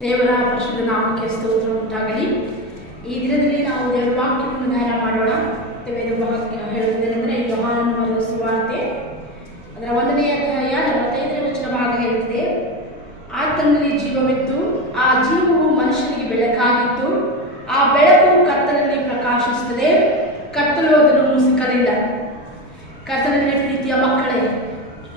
ದೇವರ ಪರಿಶುದ್ಧ ನಾಮಕ್ಕೆ ಸ್ತೋತ್ರ ಉಂಟಾಗಲಿ. ಈ ದಿನದಲ್ಲಿ ನಾವು ದೇವರ ವಾಕ್ಯವನ್ನು ಧ್ಯಾನ ಮಾಡೋಣ. ವೇದ ವಾಕ್ಯ ಹೇಳುವುದೇನೆಂದರೆ ಯೋಹಾನನ ಬರೆದ ಸುವಾರ್ತೆ ಅದರ 1ನೇ ಅಧ್ಯಾಯ 45ನೇ ವಚನ ಭಾಗ ಹೇಳುತ್ತದೆ, ಆತನಲ್ಲಿ ಜೀವವಿತ್ತು, ಆ ಜೀವವು ಮನುಷ್ಯನಿಗೆ ಬೆಳಕಾಗಿತ್ತು, ಆ ಬೆಳಕು ಕತ್ತಲಲ್ಲಿ ಪ್ರಕಾಶಿಸುತ್ತದೆ, ಕತ್ತಲು ಅದನ್ನು ಮುಸುಕಲಿಲ್ಲ. ಕರ್ತನಲ್ಲಿ ಪ್ರೀತಿಯ ಮಕ್ಕಳೇ,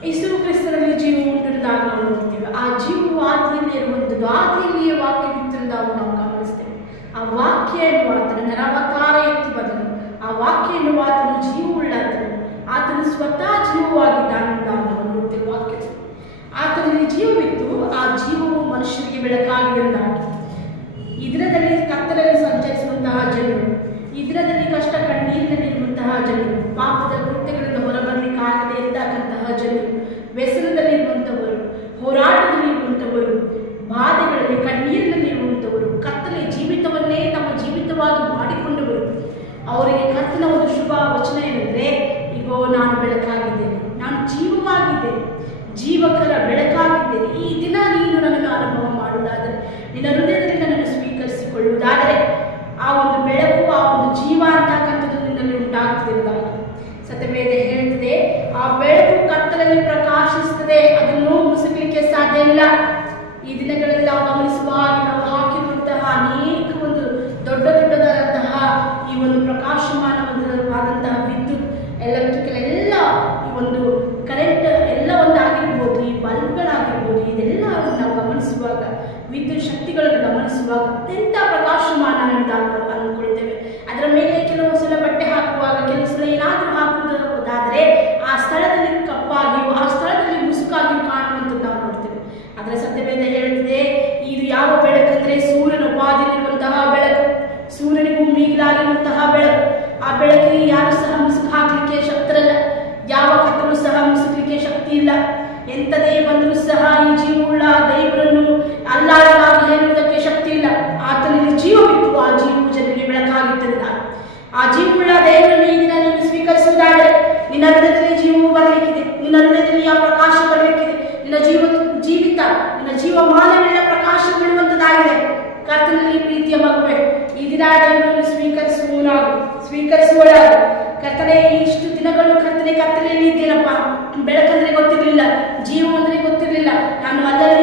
ಯೇಸು ಕ್ರಿಸ್ತನಲ್ಲಿ ಜೀವ ಉಂಟಿರುವುದಾಗಿ ನಾವು ನೋಡ್ತೇವೆ. ಆ ಜೀವವು ಆದಿಯಲ್ಲಿ ಇರುವಂಥದ್ದು, ಆದಿಯಲ್ಲಿಯೇ ವಾಕ್ಯವಿತ್ತಿರುವುದಾಗಿ ನಾವು ಗಮನಿಸ್ತೇವೆ. ಆ ವಾಕ್ಯ ಎನ್ನುವಾತನು ನರವತಾರ ಎತ್ತಿ ಬಂದನು. ಆ ವಾಕ್ಯ ಎನ್ನುವಾತನು ಜೀವವುಳ್ಳಾತನು, ಆತನು ಸ್ವತಃ ಜೀವವಾಗಿದ್ದಾನೆಂಬುದಾಗಿ ನಾವು ನೋಡ್ತೇವೆ. ವಾಕ್ಯ ಆತನಲ್ಲಿ ಜೀವವಿತ್ತು, ಆ ಜೀವವು ಮನುಷ್ಯರಿಗೆ ಬೆಳಕಾಗಿರುವುದಾಗಿ. ಈ ದಿನದಲ್ಲಿ ಕತ್ತಲಲ್ಲಿ ಸಂಚರಿಸುವಂತಹ ಜನರು, ಈ ದಿನದಲ್ಲಿ ಕಷ್ಟ ಕಣ್ಣೀರಿನಲ್ಲಿರುವಂತಹ ಜನರು, ಪಾಪದ ಕೃತ್ಯಗಳಿಂದ ಹೊರಬರಲಿಕ್ಕಾಗದೇ ಇರತಕ್ಕಂತಹ ಜನರು, ವ್ಯಸನದಲ್ಲಿರುವಂಥವರು, ಹೋರಾಟದಲ್ಲಿರುವಂಥವರು, ಬಾಧೆಗಳಲ್ಲಿ ಕಣ್ಣೀರಿನಲ್ಲಿರುವಂಥವರು, ಕತ್ತಲೆ ಜೀವಿತವನ್ನೇ ತಮ್ಮ ಜೀವಿತವಾಗಿ ಮಾಡಿಕೊಂಡವರು, ಅವರಿಗೆ ಕರ್ತನ ಒಂದು ಶುಭ ವಚನ ಏನೆಂದರೆ, ಈಗೋ ನಾನು ಬೆಳಕಾಗಿದ್ದೇನೆ, ನಾನು ಜೀವವಾಗಿದ್ದೇನೆ, ಜೀವಕರ ಬೆಳಕಾಗಿದ್ದೇನೆ. ಈ ದಿನ ನೀನು ನನ್ನನ್ನು ಅನುಭವ ಮಾಡುವುದಾದರೆ, ನಿನ್ನ ಹೃದಯದಲ್ಲಿ ನನ್ನನ್ನು ಸ್ವೀಕರಿಸಿಕೊಳ್ಳುವುದಾದರೆ, ಆ ಒಂದು ಬೆಳಕು, ಆ ಒಂದು ಜೀವ ಅಂತಕ್ಕಂಥದ್ದು ನಿನ್ನಲ್ಲಿ ಉಂಟಾಗ್ತಿರುವುದಾಗಿ ಸತ್ಯವೇದ ಹೇಳ್ತದೆ. ಆ ಬೆಳಕು ಕತ್ತಲಲ್ಲಿ ಪ್ರಕಾಶಿಸುತ್ತದೆ, ಅದನ್ನು ಮುಸುಕಲಿಕ್ಕೆ ಸಾಧ್ಯ ಇಲ್ಲ. ಈ ದಿನಗಳಲ್ಲಿ ನಾವು ಗಮನಿಸುವ ಹಾಗೆ ನಾವು ಹಾಕಿರುವಂತಹ ಅನೇಕ ಒಂದು ದೊಡ್ಡದಾದಂತಹ ಈ ಒಂದು ಪ್ರಕಾಶಮಾನವಾದಂತಹ ವಿದ್ಯುತ್, ಎಲೆಕ್ಟ್ರಿಕಲ್ ಎಲ್ಲ, ಈ ಒಂದು ಕರೆಂಟ್ ಎಲ್ಲ ಒಂದಾಗಿರ್ಬೋದು, ಈ ಬಲ್ಬ್ಗಳಾಗಿರ್ಬೋದು, ಇದೆಲ್ಲ ನಾವು ಗಮನಿಸುವಾಗ, ವಿದ್ಯುತ್ ಶಕ್ತಿಗಳನ್ನು ಗಮನಿಸುವಾಗ ಅತ್ಯಂತ ಪ್ರಕಾಶಮಾನ ಅಂತ ನಾವು ಅಂದ್ಕೊಳ್ತೇವೆ. ಅದರ ಮೇಲೆ ಕೆಲವು ಸಲ ಬಟ್ಟೆ ಹಾಕುವಾಗ, ಕೆಲವು ಸಲ ಏನಾದರೂ ಹಾಕುವುದಾದರೆ ಆ ಸ್ಥಳದಲ್ಲಿ ಕಪ್ಪಾಗಿಯೂ, ಆ ಸ್ಥಳದಲ್ಲಿ ಮುಸುಕಾಗಿಯೂ ಕಾಣುವಂಥದ್ದು ನಾವು ನೋಡ್ತೇವೆ. ಅದರ ಸತ್ಯವೇದ ಹೇಳ್ತಿದೆ, ಇದು ಯಾವ ಬೆಳಕಂದರೆ ಸೂರ್ಯನ ಉಪಾದಿಯಲ್ಲಿರುವಂತಹ ಬೆಳಕು, ಸೂರ್ಯನಿಗೂ ಮೀಗಿಲಾಗಿರುವಂತಹ ಬೆಳಕು. ಆ ಬೆಳಕಿಗೆ ಯಾರು ಸಹ ಮುಸುಕು ಹಾಕಲಿಕ್ಕೆ ಶಕ್ತರಲ್ಲ, ಯಾವ ಕತ್ತಲು ಸಹ ಮುಸುಕಲಿಕ್ಕೆ ಶಕ್ತಿ ಇಲ್ಲ. ಎಂಥದೇ ಬಂದರೂ ಸಹ ಈ ಜೀವವುಳ್ಳ ದೇವರನ್ನು ಅಲ್ಲಾಳವಾಗಿ ಹೇಳುವುದಕ್ಕೆ ಶಕ್ತಿ ಇಲ್ಲ. ಆತನಲ್ಲಿ ಜೀವವಿತ್ತು, ಆ ಜೀವವು ಜನರಿಗೆ ಬೆಳಕಾಗಿದ್ದರಿಂದ ಆ ಜೀವವುಳ್ಳ ದೇವರನ್ನು ಈ ದಿನ ನೀನು ಸ್ವೀಕರಿಸುವುದಾದರೆ ನಿನ್ನ ಹೃದಯದಲ್ಲಿ ಜೀವವು ಬರಲಿಕ್ಕಿದೆ, ನಿನ್ನ ಹೃದಯದಲ್ಲಿ ಆ ಪ್ರಕಾಶ ಬರಲಿಕ್ಕಿದೆ, ನಿನ್ನ ಜೀವಿತ, ನಿನ್ನ ಜೀವಮಾನವೆಲ್ಲ ಪ್ರಕಾಶ ಬೀಳುವಂಥದ್ದಾಗಿದೆ. ಕರ್ತನಲ್ಲಿ ಪ್ರೀತಿಯ ಮಗುವೆ, ಈ ದಿನ ದೇವರನ್ನು ಸ್ವೀಕರಿಸುವಳಾಗು. ಕರ್ತನೆ, ಇಷ್ಟು ದಿನಗಳು ಕರ್ತನೆ ಕತ್ತಲೆಯಲ್ಲಿ ಇದ್ದೇನಪ್ಪ, ಬೆಳಕಂದ್ರೆ ಗೊತ್ತಿರಲಿಲ್ಲ, ಜೀವ ಅಂದರೆ ಗೊತ್ತಿರಲಿಲ್ಲ, ನಾನು ಅದರಲ್ಲಿ